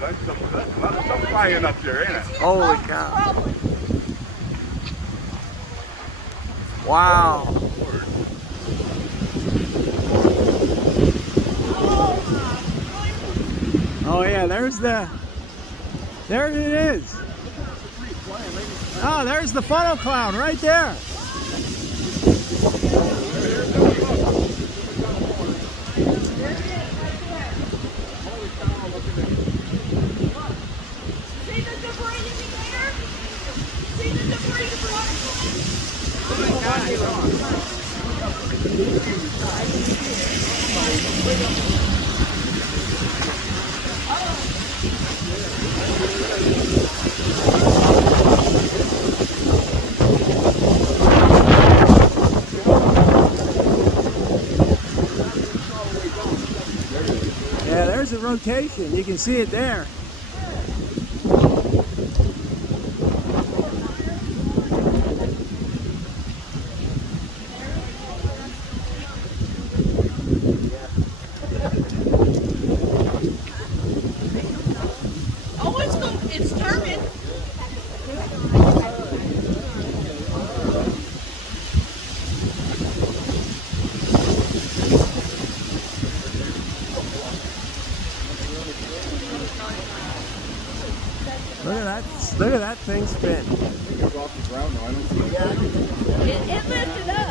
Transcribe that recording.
that's a lot of stuff flying up there, ain't it? Holy cow. Wow. Oh yeah, there it is. Oh, there's the funnel cloud right there. See the debris in the air? See the debris Yeah, there's a rotation. You can see it there. Oh, it's turning. Look at that thing spin. It lifted up.